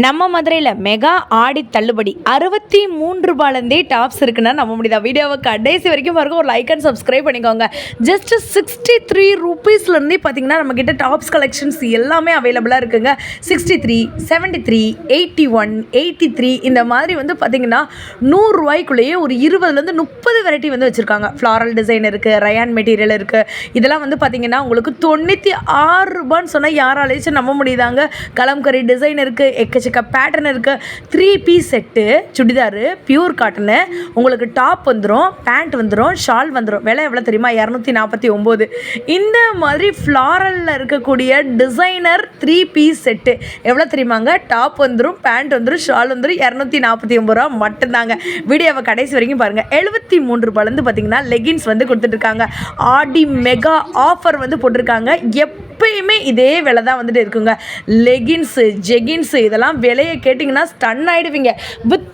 நம்ம மதுரையில் மெகா ஆடி தள்ளுபடி 63 ரூபாயிலேருந்தே டாப்ஸ் இருக்குன்னா நம்ப முடியுதா? வீடியோவை கடைசி வரைக்கும் பாருங்க, ஒரு லைக் அண்ட் சப்ஸ்கிரைப் பண்ணிக்கோங்க. ஜஸ்ட் 63 ருபீஸ்லேருந்தே பார்த்தீங்கன்னா நம்மக்கிட்ட டாப்ஸ் கலெக்ஷன்ஸ் எல்லாமே அவைலபிளாக இருக்குங்க. 63, 73, 81, 83 இந்த மாதிரி வந்து பார்த்தீங்கன்னா 100 ரூபாய்க்குள்ளேயே ஒரு 20லேருந்து 30 வெரைட்டி வந்து வச்சுருக்காங்க. ஃப்ளாரல் டிசைன் இருக்குது, ரயான் மெட்டீரியல் இருக்குது. இதெல்லாம் வந்து பார்த்தீங்கன்னா உங்களுக்கு 96 ரூபான்னு சொன்னால் யாராலேயும் நம்ப முடியுதாங்க? கலம்கரி டிசைன் இருக்குது, எக்கச்சக்க பேட்டர்ன் இருக்குது. 3 piece set churidar pure cotton, உங்களுக்கு டாப் வந்துடும், பேண்ட் வந்துடும், ஷால் வந்துடும். விலை எவ்வளோ தெரியுமா? 249. இந்த மாதிரி ஃப்ளாரலில் இருக்கக்கூடிய டிசைனர் 3 பீஸ் செட்டு எவ்வளோ தெரியுமாங்க? டாப் வந்துடும், பேண்ட் வந்துடும், ஷால் வந்துடும், 249 ரூபா மட்டும்தாங்க. வீடியோவை கடைசி வரைக்கும் பாருங்கள். 73 ரூபாயிலேருந்து பார்த்தீங்கன்னா லெகின்ஸ் வந்து கொடுத்துட்ருக்காங்க. ஆடி மெகா ஆஃபர் வந்து போட்டிருக்காங்க. எப்பயுமே இதே விலை தான் வந்துட்டு இருக்குங்க. லெகின்ஸு, ஜெகின்ஸு இதெல்லாம் விலையை கேட்டிங்கன்னா ஸ்டன் ஆகிடுவீங்க. வித்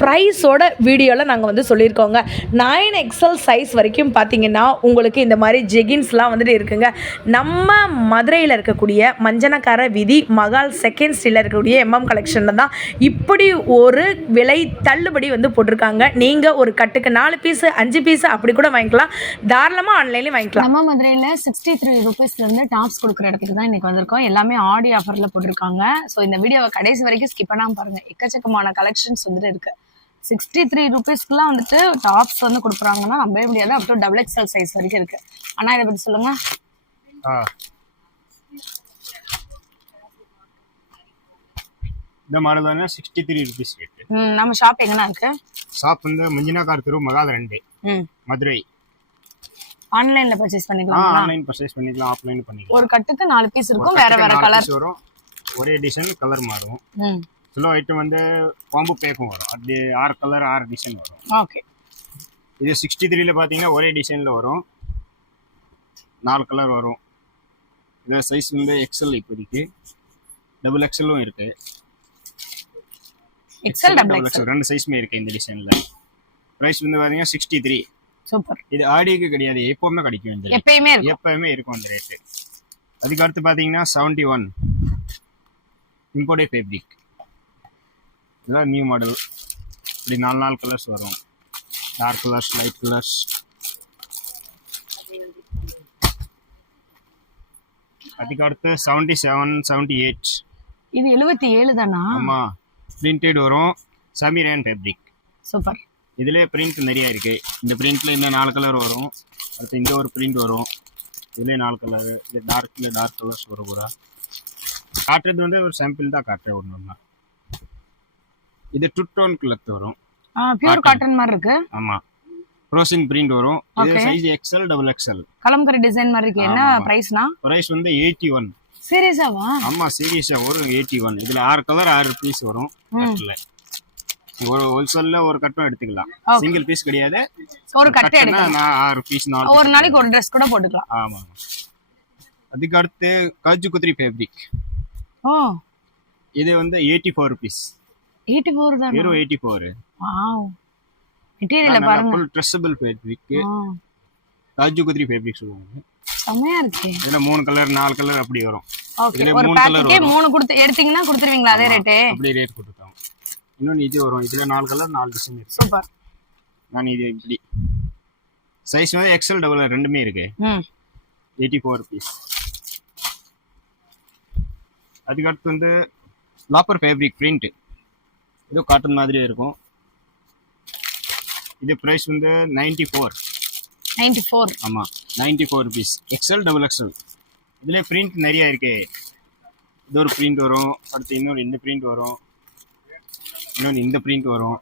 ப்ரைஸோட வீடியோவில் நாங்கள் வந்து சொல்லியிருக்கோங்க. 9XL சைஸ் வரைக்கும் பார்த்தீங்கன்னா உங்களுக்கு இந்த மாதிரி ஜெகின்ஸ்லாம் வந்துட்டு இருக்குங்க. நம்ம மதுரையில் இருக்கக்கூடிய மஞ்சனக்கார வீதி மகால் செகண்ட் ஸ்ட்ரீட்டில் இருக்கக்கூடிய MM கலெக்ஷனில் தான் இப்படி ஒரு விலை தள்ளுபடி வந்து போட்டிருக்காங்க. நீங்கள் ஒரு கட்டுக்கு 4 பீஸு 5 பீஸு அப்படி கூட வாங்கிக்கலாம். தாராளமாக ஆன்லைன்லேயும் வாங்கிக்கலாம். நம்ம மதுரையில் 63 ருபீஸ்லேருந்து டாப்ஸ் கொடுக்குற இடத்துக்கு தான் இன்றைக்கி வந்திருக்கோம். எல்லாமே ஆடி ஆஃபரில் போட்டிருக்காங்க. ஸோ இந்த வீடியோவை கடைசி வரைக்கும் ஸ்கிப் பண்ணாமல் பாருங்கள். எக்கச்சக்கமான கலெக்ஷன்ஸ் வந்துட்டு இருக்குது. 63 ருபீஸ்க்குலாம் வந்துட்டு டாப்ஸ் வந்து கொடுக்குறாங்கன்னா நம்பவே முடியாது. அப்புறம் XXL சைஸ் வரைக்கும் இருக்குது. ஆனால் இதை பற்றி சொல்லுங்கள். இந்த மாடல் தானே 63 ருபீஸ் ரேட். நம்ம ஷாப் எங்கன்னா இருக்கு? ஷாப் வந்து மஞ்சினாக்கார் தெரு மகால் 2 மதுரை. ஆன்லைன்ல பர்ச்சேஸ் பண்ணிக்கலாம். ஆன்லைன் பர்ச்சேஸ் பண்ணிக்கலாம், ஆஃப்லைன் பண்ணிக்கலாம். ஒரு கட்டுக்கு 4 பீஸ் இருக்கும். வேற வேற கலர் வரும், ஒரே டிசைன் கலர் மாறும். சில ஐட்டம் வந்து காம்போ பேக்கும் வரும். அது 6 கலர் 6 டிசைன் வரும். ஓகே. இது 63ல பாத்தீங்கன்னா ஒரே டிசைன்ல வரும், 4 கலர் வரும். இது சைஸ் வந்து XL இப்போதைக்கு, XXLம் இருக்கு. XL XXL ரெண்டு சைஸ்மே இருக்கு இந்த டிசைன்ல. பிரைஸ் வந்து பாத்தீங்கன்னா 63. சூப்பர். இது ஆடிக்கு கிடையாது, எப்பவுமே கிடைக்கும். இந்த எப்பவுமே இருக்கும் அந்த ரேட்டு. அதுக்கு அடுத்து பாத்தீங்கன்னா 71 இம்போர்ட்டட் ஃபேப்ரிக். இதெல்லாம் நியூ மாடல். இப்படி 4 கலர்ஸ் வரும். Dark colours, light colours. அதுக்கு அடுத்து 77 78. இது 77 தானா? ஆமா, பிரிண்டட் வரும். Semi rayon fabric. சூப்பர். இதுலேயே பிரிண்ட் நிறைய இருக்கு. இந்த பிரிண்ட்ல இந்த 4 கலர் வரும். அடுத்து இந்த ஒரு பிரிண்ட் வரும். இதுலேயே 4 கலர். இது டார்க் கலர்ஸ் வரும். பூரா காட்டுறது வந்து ஒரு சாம்பிள் தான் காட்டுறேன் ஒன்று. இது டூ டோன் கிளாத் வரும். பியூர் காட்டன் மாதிரி இருக்கு. ஆமா, ப்ரோசின் பிரிண்ட் வரும். இது size XL XXL kalamkari design மாதிரி இருக்கு. என்ன பிரைஸ்னா? பிரைஸ் வந்து 81. சீரியஸாவா? ஆமா, சீரியஸா வரும். 81. இதுல 6 கலர் 6 பீஸ் வரும். கட்ல ஒரு ஹோல்சேல்ல ஒரு கட்டும் எடுத்துக்கலாம். சிங்கிள் பீஸ் கிடையாது, ஒரு கட்டை எடுக்கலாம். 6 பீஸ் 4 ஒரு நாளைக்கு ஒரு Dress கூட போட்டுக்கலாம். ஆமா. அதுக்கு அடுத்து காஜு குத்ரி ஃபேப்ரிக். இது வந்து 84 ருபீஸ். 84 தான். வெறும் 84. வாவ். மெட்டீரியல் பாருங்க. Full dressable fabric. காஜு குத்ரி ஃபேப்ரிக் சொல்லுவாங்க. செமையா இருக்கு. இதுல 3 கலர் 4 கலர் அப்படி வரும். ஓகே. ஒரு பேக்கெட்கே 3 கொடுத்து எடுத்தீங்கன்னா கொடுத்துருவீங்களா அதே ரேட்? அப்படி ரேட் கொடுத்துட்டாங்க. இன்னொன்று இது வரும். இதுல 4 கலர் 4 டிசைன் இருக்கு. சூப்பர். நான் இது இப்படி சைஸ் வந்து XL XXL ரெண்டுமே இருக்கு. 84 ருபீஸ். அதுக்கு அடுத்து வந்து லாப்பர் ஃபேப்ரிக் பிரிண்ட். இது காட்டன் மாதிரியே இருக்கும். இது பிரைஸ் வந்து 94. ஆமா, 94 ருபீஸ். XL XXL. இதுல பிரிண்ட் நிறைய இருக்கு. இது ஒரு பிரிண்ட் வரும். அடுத்து இன்னொரு இந்த பிரிண்ட் வரும். இன்னொன்று இந்த பிரிண்ட் வரும்.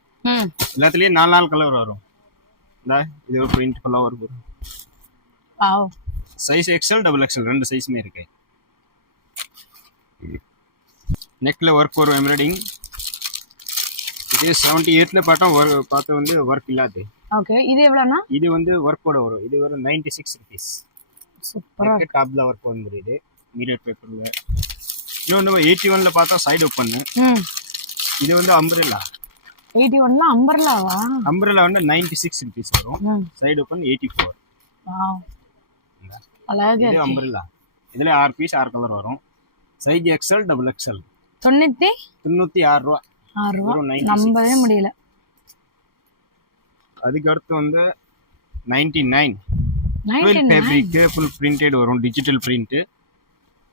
எல்லாத்துலயும் 4 கலர் வரும். இது ஒரு பிரிண்ட் ஃப்ளவர் வரும். சைஸ் XL XXL ரெண்டு சைஸ்மே இருக்கு. நெக்ல ஒர்க் வரும், எம்ப்ராய்டிங். இது 78ல பார்த்தா வந்து ஒர்க் இல்லாது. ஓகே. இது எவ்வளவுனா? இது வந்து ஒர்க்கோட வரும். இது வரும் 96 ருபீஸ். சூப்பரா டாப்ல ஒர்க் வந்து இது மிரர் பேப்பர்ல. இன்னொன்று 81ல பார்த்தா சைடு ஓப்பன். இது வந்து அம்பரல்லா. 81ல அம்பரல்லாவா? அம்பரல்லா வந்து 96 ருபீஸ் வரும். Side open 84. வாவ், அழகா இருக்கு. இது அம்பரல்லா. இதுல 6 பீஸ் 6 கலர் வரும். Size XL XXL. தொண்ணூத்தி 6 ரூபா வெறும் 96. நம்பவே முடியல. அதுக்கு அடுத்து வந்து 99 ஃபேப்ரிக் ஃபுல் பிரிண்டட் வரும், டிஜிட்டல் பிரிண்ட்.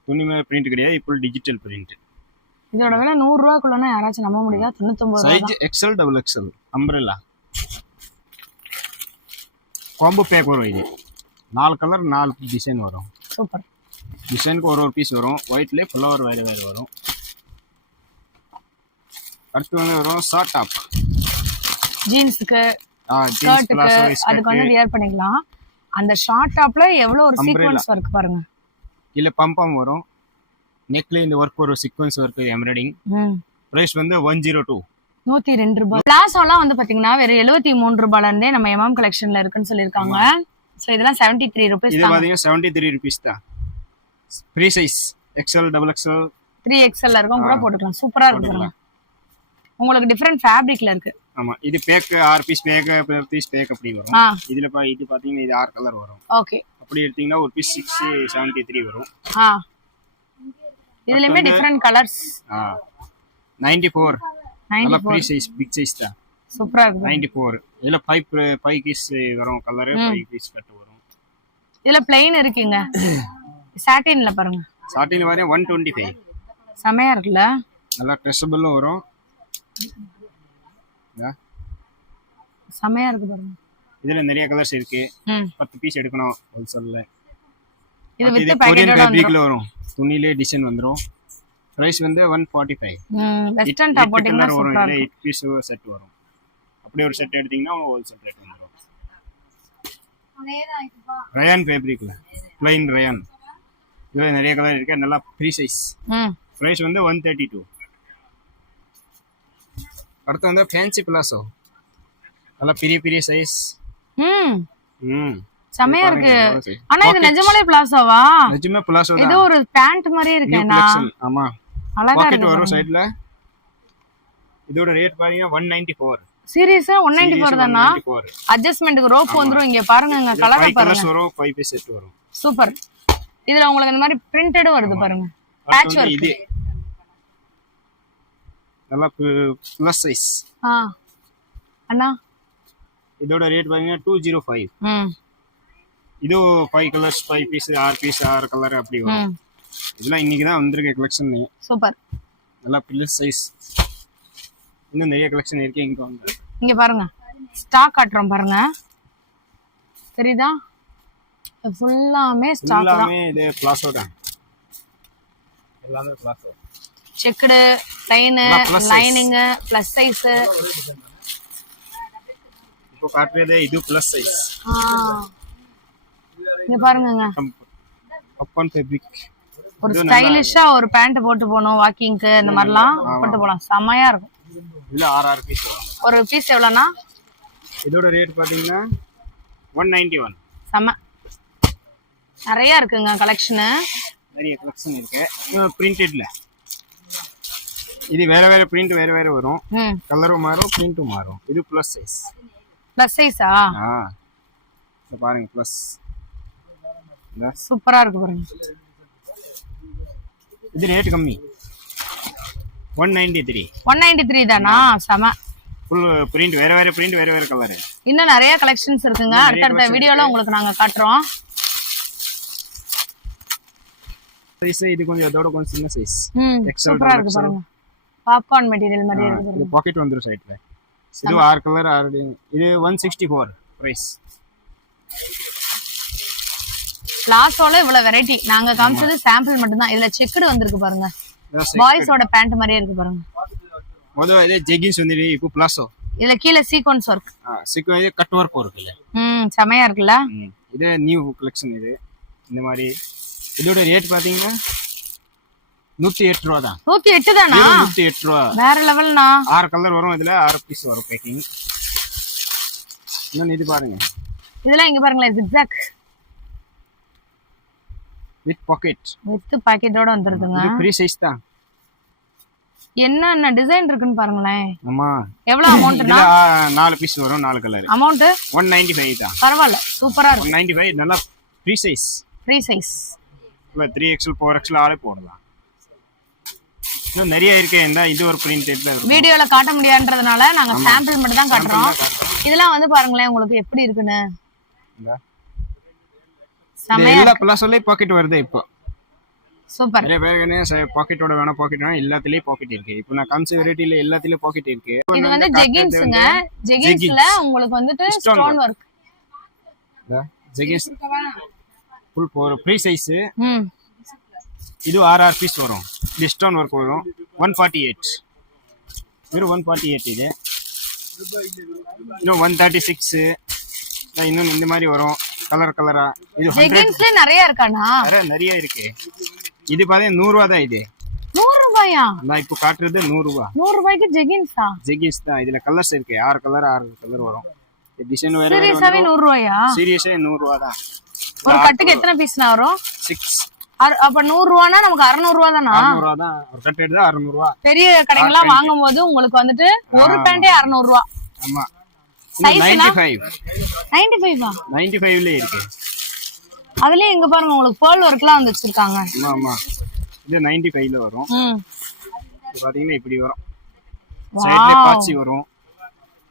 துணி மேல பிரிண்ட் கிடையாது, ஃபுல் டிஜிட்டல் பிரிண்ட். இதோட விலை 100 ரூபாய்க்குள்ளனா யாராச்சும் நம்ப முடியுதா? 99 ரூபாய். Size XL double XL umbrella combo back வரும். இது 4 கலர் 4 டிசைன் வரும். சூப்பர். டிசைனுக்கு ஒரு பீஸ் வரும். ஒயிட்ல ஃப்ளவர் வேற வேற வரும். அடுத்து வந்து வரும் ஷார்ட் டாப், ஜீன்ஸ்க்கு ஜீன்ஸ் பிளாசோ அதுக்கு வந்து வியர் பண்ணிக்கலாம். அந்த ஷார்ட் டாப்ல எவ்வளவு ஒரு சீக்வென்ஸ் வர்க் பாருங்க. இல்ல பம்பம் வரும். நெக்ல இந்த ஒர்க் வரும், சீக்வென்ஸ் ஒர்க் எம்ப்ராய்டிங். பிரைஸ் வந்து 102 102 ரூபாய். பிளாசோலாம் வந்து பாத்தீங்கன்னா வெறும் 73 ரூபாயில இருந்தே நம்ம எம்எம் கலெக்ஷன்ல இருக்குன்னு சொல்லிருக்காங்க. சோ இதெல்லாம் 73 ரூபீஸ் இது பாத்தீங்கன்னா 73 ரூபீஸ் தான். Free size XL double XL 3XL இருக்கும் கூட போட்டுக்கலாம். சூப்பரா இருக்கு. உங்களுக்கு டிஃபரெண்ட் ஃபேப்ரிக்ல இருக்கு. ஆமா, இது pack 6 piece pack piece pack அப்படி வரும். இதுல இது பாத்தீங்கன்னா இது 6 கலர் வரும். ஓகே. அப்படி எடுத்தீங்கன்னா ஒரு பீஸ் 673 வரும். இதுலயுமே டிஃபரெண்ட் கலர்ஸ். 94 நல்ல ஃப்ரீ சைஸ் பிக் சைஸ் தான். சூப்பரா இருக்கு. 94 இதுல 5 பீஸ் வரும் கலர், 5 பீஸ் கட் வரும். இதுல plain இருக்குங்க. சாட்டின்ல பாருங்க. சாட்டின்ல வர 125 செமையா இருக்குல. நல்லா ட்ரெஸ்ஸபிளும் வரும். செமையா இருக்கு பாருங்க. இதுல நிறைய கலர்ஸ் இருக்கு. 10 பீஸ் எடுக்கணும் ஹோல்சேல்ல. இது வித் கொரியன் ஃபேப்ரிக்ல வரும். துணியிலே டிசைன் வந்துரும். பிரைஸ் வந்து 145. வெஸ்டர்ன் டாப் போட்டீங்கன்னா சூப்பரா இருக்கும். 8 பீஸ் செட் வரும். அப்படியே ஒரு செட் எடுத்தீங்கன்னா ஹோல்சேல் ரேட் வந்துரும். ரயான் ஃபேப்ரிக்ல plain ரயான். இதுல நிறைய கலர் இருக்கு. நல்லா ஃப்ரீ சைஸ். பிரைஸ் வந்து 132. அடுத்து வந்து ஃபேன்சி பிளாசோ. நல்ல பெரிய பெரிய சைஸ். செமையா இருக்கு. ஆனா இது நிஜமாலே பிளாசோவா? நிஜமே பிளாசோ தான். இது ஒரு பேண்ட் மாதிரி இருக்கேனா? ஆமா. அழகா பாக்கெட் இருக்கு. வரும் சைடுல. இதோட ரேட் பாத்தீங்கன்னா 194. சீரியஸா 194 தானா? அட்ஜஸ்ட்மென்ட்க்கு ரோப் வந்துரும். இங்க பாருங்க கலர் பாருங்க. கலர்ஸ் வரும், 5 பீஸ் செட் வரும். சூப்பர். இதுல உங்களுக்கு இந்த மாதிரி பிரிண்டட் வருது பாருங்க. Batch work. இது நல்ல ப்ளஸ் சைஸ். அண்ணா இதோட ரேட் பாத்தீங்கன்னா 205. இது 5 கலர்ஸ் 5 பீஸ் 6 பீஸ் 6 கலர் அப்படி வரும். இதெல்லாம் இன்னைக்கு தான் வந்திருக்க கலெக்ஷன். சூப்பர். நல்லா ப்ளஸ் சைஸ். இன்னும் நிறைய கலெக்ஷன் இருக்கு. இங்க வாங்க. இங்க பாருங்க. ஸ்டாக் காட்றோம் பாருங்க. தெரியுதா? ஃபுல்லாமே ஸ்டாக் தான். எல்லாமே இது பிளாசோ தான். எல்லாமே palazzo. Checked, line, lining, plus size. இப்போ காட்றது இது ப்ளஸ் சைஸ். இங்க பாருங்கங்க. அப்பன் ஃபேப்ரிக். ஒரு ஸ்டைலிஷா ஒரு பேண்ட் போட்டு போணும் வாக்கிங்க்கு இந்த மாதிரிலாம் போட்டு போலாம். செமையா இருக்கும். இதுல 6 பீஸ் வரும். ஒரு பீஸ் எவ்வளவுனா? இதோட ரேட் பாத்தீங்கன்னா 191. செம. நிறைய இருக்குங்க கலெக்ஷன். நிறைய கலெக்ஷன் இருக்கு. பிரிண்டட்ல இது வேற வேற பிரிண்ட் வேற வேற வரும். கலரும் மாறும், பிரிண்ட்டும் மாறும். இது ப்ளஸ் சைஸ். ப்ளஸ் சைஸா? இத பாருங்க ப்ளஸ். சூப்பரா இருக்கு பாருங்க. இது ரேட் கம்மி. 193. 193 தானா? செம. ஃபுல் பிரிண்ட் வேற வேற பிரிண்ட் வேற வேற கலர். இன்னும் நிறைய கலெக்ஷன்ஸ் இருக்குங்க. அடுத்த வீடியோல உங்களுக்கு நாங்க காட்டுறோம். சைஸ் இது கொஞ்சம் அதோட கொஞ்சம் சின்ன சைஸ். சூப்பரா இருக்கு பாருங்க. பாப்கார்ன் மெட்டீரியல் மாதிரி இருக்கு பாருங்க. இது பாக்கெட் வந்துரும் சைடுல. இது 6 கலர் 6. இது 164 பிரைஸ். பிளாசோல இவ்வளவு வெரைட்டி. நாங்க காமிச்சது சாம்பிள் மட்டும் தான். இதுல செக்குடு வந்திருக்கு பாருங்க. பாய்ஸோட பேண்ட் மாதிரியே இருக்கு பாருங்க. மொத இது ஜெகின்ஸ் வந்து இப்போ பிளாசோ. இதுல கீழ சீக்வென்ஸ் வர்க். சீக்வென்ஸ் இது கட் வர்க் இருக்குல்ல. செமையா இருக்குல்ல. இது நியூ கலெக்ஷன். இது இந்த மாதிரி. இதோட ரேட் பாத்தீங்கன்னா 108 ரூபா தான். 108 தானா? 108 ரூபா. வேற லெவல்னா. 6 கலர் வரும். இதுல 6 பீஸ் வரும் பேக்கிங். இன்னும் இது பாருங்க. இதெல்லாம் இங்க பாருங்களேன். zigzag with packet. வித் பாக்கெட்டோட வந்துருதுங்க. இது ஃப்ரீ சைஸ் தான். என்ன டிசைன் இருக்குன்னு பாருங்களேன். ஆமா. எவ்வளவு அமௌண்ட்னா? 4 பீஸ் வரும் 4 கலர். அமௌண்ட் 195 தான். பரவாயில்ல. சூப்பரா இருக்கு. 195 நல்லா free size. Free size. 3XL 4XL ஆளே போடலாம். இன்னும் நிறைய இருக்கு. இந்த இது ஒரு பிரிண்ட் தான் இருக்கும். வீடியோல காட்ட முடியாதுன்றதுனால நாங்க சாம்பிள் மட்டும் தான் காட்டுறோம். இதெல்லாம் வந்து பாருங்களேன் உங்களுக்கு எப்படி இருக்குன்னு. எல்லா பிளாஸ்ல பாக்கெட் வருது இப்போ. சூப்பர். நிறைய பேருக்கு பாக்கெட்டோட வேணா பாக்கெட் வேணா எல்லாத்துலயும் பாக்கெட் இருக்கு. இப்போ நான் காமிச்ச வெரைட்டில எல்லாத்துலயும் பாக்கெட் இருக்கு. இது வந்து ஜெகின்ஸ்ங்க. ஜெகின்ஸ்ல உங்களுக்கு வந்துட்டு ஸ்டோன் வர்க். ஜெகின்ஸ் ஃபுல் போற ஃப்ரீ சைஸ். இது 6 பீஸ் வரும். இது ஸ்டோன் வர்க் வரும். 148 வெறும் 148. இது இன்னும் 136. இன்னும் இந்த மாதிரி வரும் கலர் கலரா. இது ஜெகின்ஸ்ல நிறைய இருக்கானா? நிறைய இருக்கு. இது பாத்தீங்க 100 ரூபாய் தான். இது 100 ரூபாயா? நான் இப்போ காட்டுறது 100 ரூபாய். 100 ரூபாய்க்கு ஜெகின்ஸா? ஜெகின்ஸ் தான். இதுல கலர்ஸ் இருக்கு. 6 கலர் வரும். டிசைன் வேற வேற. சீரியஸாவே 100 ரூபாயா? சீரியஸா 100 ரூபாய் தான். ஒரு கட்டுக்கு எத்தனை பீஸ்னா வரும்? 6. அப்ப 100 ரூபானா நமக்கு 600 ரூபாய் தானா? 600 ரூபாய் தான். ஒரு கட்டு எடுத்தா 600 ரூபாய். பெரிய கடைங்கலாம் வாங்கும்போது உங்களுக்கு வந்துட்டு ஒரு பேண்டே 600 ரூபாய். ஆமா. சைஸ்னா 95. 95ஆ? 95ல இருக்கு. அதுலயே இங்க பாருங்க உங்களுக்கு pearl workலாம் வந்து வச்சிருக்காங்க. ஆமா ஆமா. இது 95ல வரும். இது பாத்தீங்கன்னா இப்படி வரும். சைடுல பாச்சி வரும்.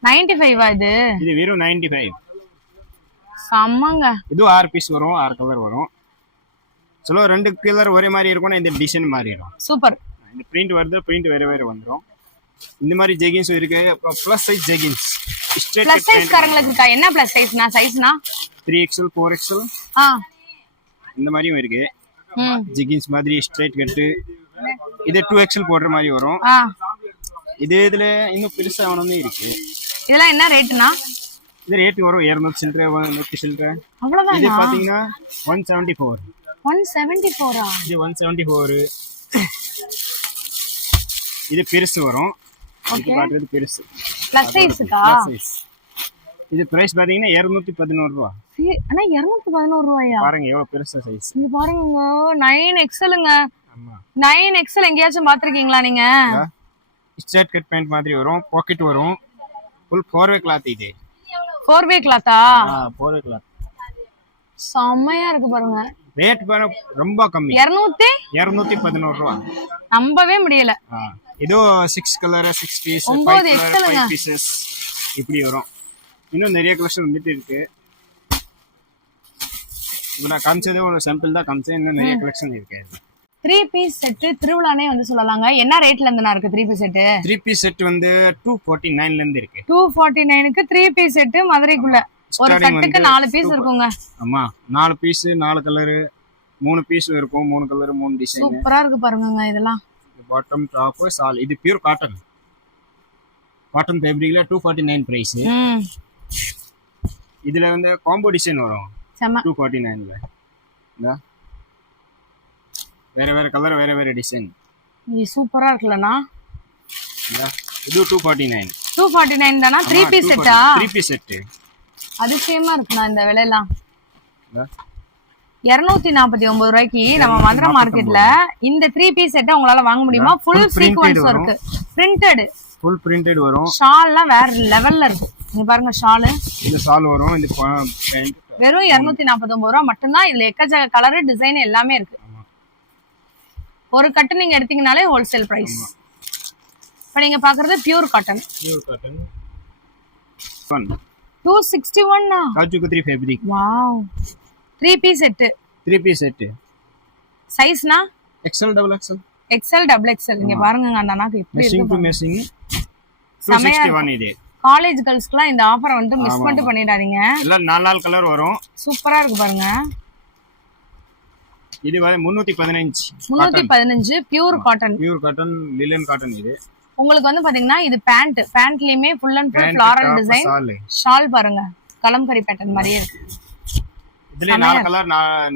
95ஆ இது? இது வெறும் 95. சம்மங்க. இது 6 பீஸ் வரும். 6 கலர் வரும். சோ ரெண்டு கலர் ஒரே மாதிரி இருக்கும்னா இந்த டிசைன் மாறிடும். சூப்பர். இந்த பிரிண்ட் வருது. பிரிண்ட் வேற வேற வந்துரும். இந்த மாதிரி ஜெகின்ஸ் இருக்கு. அப்புறம் plus size jeggings. Straight plus size காரங்களுக்கு இருக்கா? என்ன ப்ளஸ் சைஸ்னா? சைஸ்னா 3XL 4XL இந்த மாதிரியும் இருக்கு. ஜெகின்ஸ் மாதிரி ஸ்ட்ரைட் கட்டு. இது 2XL போடுற மாதிரி வரும். இதுல இன்னும் பெருசா வேணும்னு இருக்கு. இதெல்லாம் என்ன ரேட்னா? இது ரேட் வரும் 200 சில்லறை 100 சில்லறை. அவ்வளவுதான். இது பாத்தீங்கன்னா 174. 174ஆ? இது 174. இது பெருசு வரும். இது பாக்குறது பெருசு. ப்ளஸ் சைஸ்க்கா? இது பிரைஸ் பாத்தீங்கன்னா 211 ரூபாய். அண்ணா 211 ரூபாயா? பாருங்க எவ்வளவு பெருசா சைஸ். இங்க பாருங்க 9XLங்க. ஆமா 9XL எங்கயாச்சும் பாத்திருக்கீங்களா நீங்க? ஸ்ட்ரைட் கட் பேண்ட் மாதிரி வரும். பாக்கெட் வரும். ஃபுல் 4-வே கிளாத். இது 4-வே கிளாத்தா? 4-வே கிளாத். செமையா இருக்கு பாருங்க. ரேட் ரொம்ப கம்மி. 211 ரூபாய். நம்பவே முடியல. இதோ 6 கலர் 6 பீஸ் 9XL பீசஸ் இப்படி வரும். இன்னும் நிறைய கலெக்ஷன் வந்துட்டு இருக்கு. இப்போ நான் காமிச்சது ஒரு சாம்பிள் தான் காமிச்சேன். இன்னும் நிறைய கலெக்ஷன் இருக்கு. 3 பீஸ் செட் திருவிழானே வந்து சொல்லலாங்க. என்ன ரேட்ல இருந்து இருக்கு 3 பீஸ் செட்? 3 பீஸ் செட் வந்து 249ல இருந்து இருக்கு. 249க்கு 3 பீஸ் செட் மதுரைக்குள்ள. ஒரு கட்டுக்கு 4 பீஸ் இருக்குங்க. ஆமா 4 பீஸ் 4 கலர் 3 பீஸ் இருக்கும். 3 கலர் 3 டிசைன். சூப்பரா இருக்கு பாருங்க இதெல்லாம். Bottom top shawl. இது பியூர் காட்டன். காட்டன் ஃபேப்ரிக்ல 249 பிரைஸ். இதுல வந்து காம்போ டிசைன் வரும் 249ல. வேற வேற கலர் வேற வேற டிசைன். இது சூப்பரா இருக்குலனா? இது 249. 249 தானா? 3 பீஸ் செட்டா? 3 பீஸ் செட். அதிசயமா இருக்குனா இந்த விலைலாம். 249 ரூபாய்க்கு நம்ம மதுரை மார்க்கெட்ல இந்த 3 பீஸ் செட்டை உங்களால வாங்க முடியுமா? Full sequence work. Printed. Full printed வரும். ஷால்லாம் வேற லெவல்ல இருக்கு. நீங்க பாருங்க ஷால். இந்த ஷால் வரும். இந்த பேண்ட் வெறும் 249 ரூபாய் மட்டும் தான். இதுல எக்கச்சக்க கலர் டிசைன் எல்லாமே இருக்கு. ஒரு கட்டு நீங்க எடுத்தீங்கனாலே ஹோல்சேல் பிரைஸ். இப்ப நீங்க பாக்குறது பியூர் காட்டன். 261 காஜுகத்ரி fabric. Wow. 3 piece set. 3 piece set. சைஸ்னா XL XXL. XL XXL. இங்க பாருங்க அந்த அண்ணாக்கு இப்படி இருக்கு. மெஷிங் டு மெஷிங் 261 இது. காலேஜ் गर्ल्सக்குலாம் இந்த ஆஃபரை வந்து மிஸ் பண்ணிடாதீங்க. எல்லாம் 4 கலர் வரும். சூப்பரா இருக்கு பாருங்க. இது வந்து 315 pure cotton. Pure cotton linen cotton. இது உங்களுக்கு வந்து பாத்தீங்கன்னா இது பேண்ட்லயுமே full and full floral design. Shawl பாருங்க கலம்கரி பேட்டர்ன் மாதிரியே இருக்கு. இதுல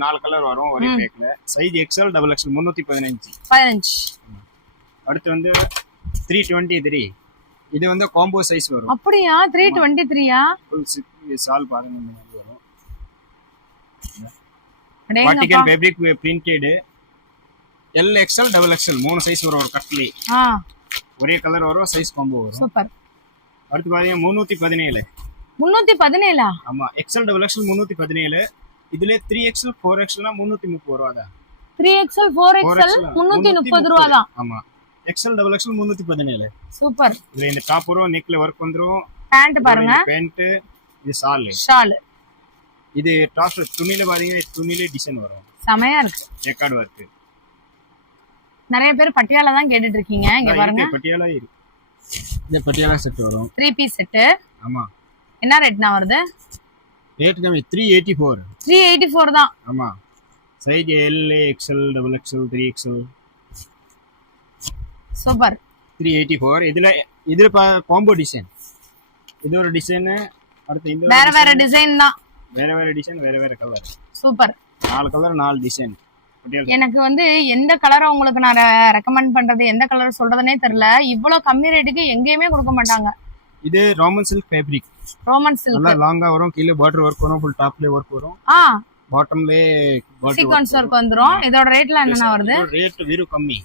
4 கலர் வரும் ஒரே பேக்ல. Size XL XXL 315. அடுத்து வந்து 323. இது வந்து காம்போ சைஸ் வரும். அப்படியா? 323யா? ஃபுல் ஷால் பாருங்க இந்த மாதிரி வரும். Vatican fabric printed. LXL XXL 3 size வரும் ஒரு கட்லி. ஒரே கலர் வரும். சைஸ் காம்போ வரும். சூப்பர். அடுத்து பாத்தீங்க 317. 317? ஆமா XL XXL 317. இதுல 3XL 4XL னா 330 ரூபாய் தான். 3XL 4XL 330 ரூபாய் தான். ஆமா எக்ஸ்எல் டபுள் எக்ஸ்எல் 317. சூப்பர். இதுல இந்த டாப் வரும், நெக்ல ஒர்க் வந்துரும். பேண்ட் பாருங்க, பேண்ட், இது ஷால். ஷால். இது டாப் துணியில பாத்தீங்கன்னா துணியில டிசைன் வரும், செமையா இருக்கு. Jacquard work. நிறைய பேர் பட்டியாலா தான் கேட்டுட்டு இருக்கீங்க. இங்க பாருங்க, பட்டியாலா இருக்கு. இந்த பட்டியாலா செட் வரும், 3 பீஸ் செட். ஆமா. என்ன ரேட்னா வருது? ரேட் கம்மி, 384. 384 தான். ஆமா. Size L, XL, double XL, 3XL. Super. 384. இதுல காம்போ டிசைன். இது ஒரு டிசைன், அடுத்து இந்த வேற வேற டிசைன் தான். வேற டிசைன், வேற கலர். சூப்பர். 4 colour 4 design. எனக்கு வந்து எந்த கலரை உங்களுக்கு நான் ரெக்கமெண்ட் பண்றது, எந்த கலர் சொல்றதுனே தெரியல. இவ்வளவு கம்மி ரேட்டுக்கு எங்கேயுமே கொடுக்க மாட்டாங்க. இது Roman silk fabric. Roman silk நல்லா லாங்கா வரும், கீழ பார்டர் வர்க் வரும், ஃபுல் டாப்ல வர்க் வரும், பாட்டம்ல சீக்வென்ஸ் வர்க் வந்துரும். இதோட ரேட்ல என்னன்னா வருது? ரேட் வெறும் கம்மி,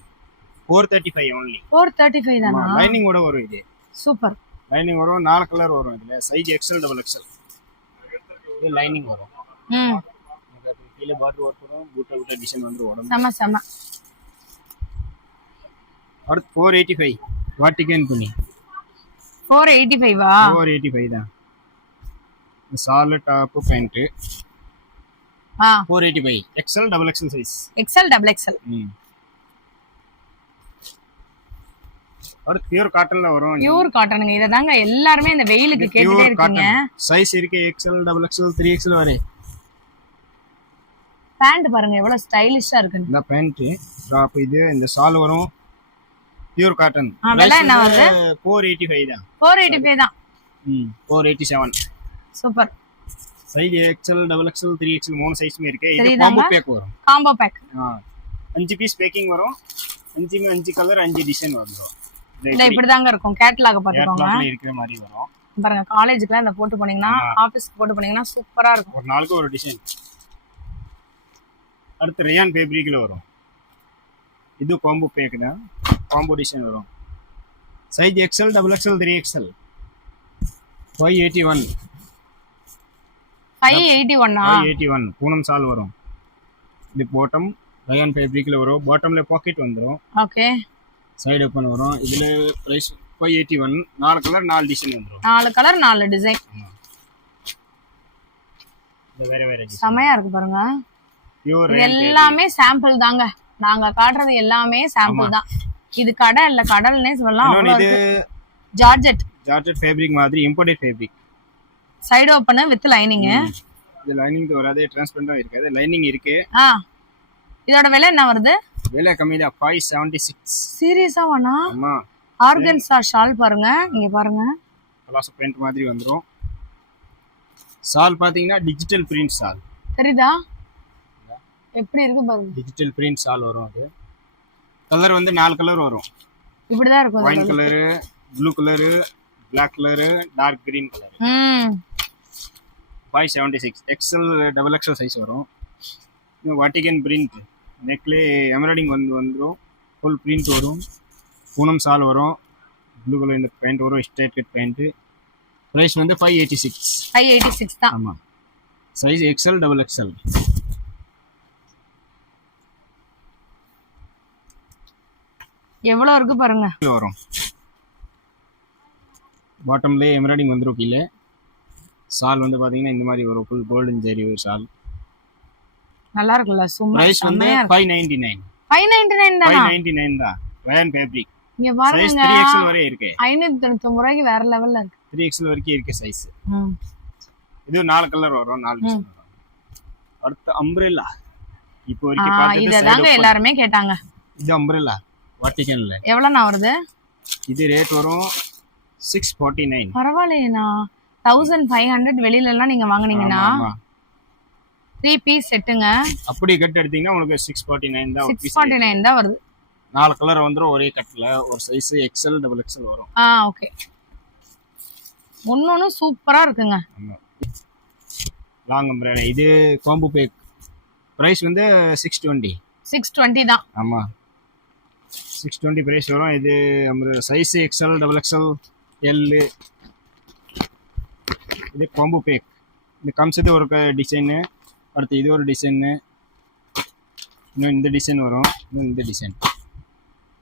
435 only. 435 தானா? லைனிங் ஓட வரும். இது சூப்பர். லைனிங் வரும், 4 கலர் வரும். இதுல சைஸ் எக்ஸ்எல், டபுள் எக்ஸ்எல். இது லைனிங் வரும். கீழ பார்டர் வர்க் வரும், பூட்டா டிசைன் வந்துரும் உடம்பு. செம. அடுத்து 485 வாட்டிகன் துணி. 485 485 தான். Shawl, top, pant. 485 XL, double XL size. XL, double XL. அடுத்து பியூர் காட்டன்ல வரும். பியூர் காட்டனுங்க. இத தாங்க எல்லாரும் இந்த வெயிலுக்கு கேட்டுட்டே இருக்கீங்க. சைஸ் இருக்கு எக்ஸ்எல், டபுள் எக்ஸ்எல், 3XL வரை. பேண்ட் பாருங்க எவ்வளவு ஸ்டைலிஷா இருக்கு. இந்த பேண்ட், டாப், இது இந்த சால் வரும். Pure cotton. விலை என்ன வருது? 485 தான். 485 தான். 487. Super. Size XL, double XL, 3XL 3 சைஸ்மே இருக்கு. இது காம்போ பேக் வரும். Combo back. 5 பீஸ் பேக்கிங் வரும். 5மே 5 கலர், 5 டிசைன் வரும். இல்ல இப்படி தாங்க இருக்கும். கேட்டலாக் பாத்துக்கோங்க. கேட்டலாக்ல இருக்கிற மாதிரி வரும். பாருங்க, காலேஜுக்குலாம் இந்த போட்டு போனீங்கன்னா, ஆபீஸ்க்கு போட்டு போனீங்கன்னா சூப்பரா இருக்கும். ஒரு நாளுக்கு ஒரு டிசைன். அடுத்து ரயான் ஃபேப்ரிக்ல வரும். இது காம்போ பேக் தான், காம்போ டிசைன் வரும். Size XL, double XL, 3XL. 581. 581 Poonam shawl வரும். இது பாட்டம் ரயான் ஃபேப்ரிக்ல வரும். பாட்டம்ல பாக்கெட் வந்துரும். ஓகே. சைடு ஓபன் வரும். இதுல பிரைஸ் 581. 4 கலர் 4 டிசைன் வந்துரும். 4 கலர் 4 டிசைன். இது வேற டிசைன். செமையா இருக்கு பாருங்க. பியூர் எல்லாமே சாம்பிள் தாங்க. நாங்க காட்டுறது எல்லாமே சாம்பிள் தான். இது கடை இல்ல, கடல்னே சொல்லலாம். இது ஜார்ஜெட் ஃபேப்ரிக் மாதிரி, imported fabric. Side open with lining. இது லைனிங் வராது, டிரான்ஸ்பரண்டா இருக்காது, லைனிங் இருக்கு. இதோட விலை என்ன வருது? விலை கம்மி தான், 576. சீரியஸா வானா? ஆமா. ஆர்கன்ஸா ஷால் பாருங்க, இங்க பாருங்க. பலாசோ பிரிண்ட் மாதிரி வந்துரும். சால் பாத்தீங்கன்னா டிஜிட்டல் பிரிண்ட் சால். தெரியுதா எப்படி இருக்கு பாருங்க. டிஜிட்டல் பிரிண்ட் சால் வரும். அது கலர் வந்து 4 கலர் வரும். இப்படி தான் இருக்கும். White colour, blue colour, Black colour, dark green colour. 576 XL, double XL size வரும். வாட்டிகன் பிரிண்ட், நெக்ல எம்ப்ராய்டிங் வந்துரும். ஃபுல் பிரிண்ட் வரும். பூனம் சால் வரும். ப்ளூ கலர் இந்த பேண்ட் வரும், ஸ்ட்ரைட் கட் பேண்ட். பிரைஸ் வந்து 586 தான். ஆமா. Size XL, double XL. எவ்வளவு இருக்கு பாருங்க. வரும். பாட்டம்ல எம்ப்ராய்டிங் வந்துரும். கீழே சால் வந்து பாத்தீங்கன்னா இந்த மாதிரி வரும், ஃபுல் கோல்டன் ஜெரி ஒரு சால். நல்லா இருக்குல்ல? சும்மா பிரைஸ் வந்து 599. 599 தானா? 599 தான். Rayon fabric. இங்க பாருங்க, சைஸ் 3XL வரை இருக்கு. 599 ரூபாய்க்கு வேற லெவல்ல இருக்கு. 3XL வரைக்கும் இருக்கு சைஸ். இது 4 கலர் வரும், 4 டிசைன் வரும். அடுத்து அம்ப்ரெல்லா. இப்போ வரைக்கும் பார்த்தது இததாங்க எல்லாரும் கேட்டாங்க. இது அம்ப்ரெல்லா வாட்டிகன்ல. எவ்வளவுனா வருது? இது ரேட் வரும் 649. பரவாயில்லையா? 1500 வெளியில எல்லாம் நீங்க வாங்குனீங்கன்னா 3 பீஸ் செட்டுங்க. அப்படி கட் எடுத்தீங்கன்னா உங்களுக்கு 649 தான். 649 தான் வருது. 4 கலர் வந்துரும் ஒரே கட்ல. ஒரு சைஸ் எக்ஸ்எல், டபுள் எக்ஸ்எல் வரும். ஓகே. ஒன்னொன்னு சூப்பரா இருக்குங்க. Long umbrella. இது காம்போ பேக். பிரைஸ் வந்து 620 தான். ஆமா. 620 பிரைஸ் வரும். இது umbrella size XL, double XL, L. இது காம்போ பேக். இது கம்ஸ் ஒரு டிசைன். அடுத்து இது ஒரு டிசைன். இன்னும் இந்த டிசைன் வரும். இன்னும் இந்த டிசைன்.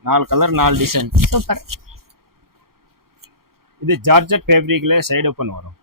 4 colour 4 design. சூப்பர். இது ஜார்ஜெட் ஃபேப்ரிக்ல சைடு ஓப்பன் வரும்.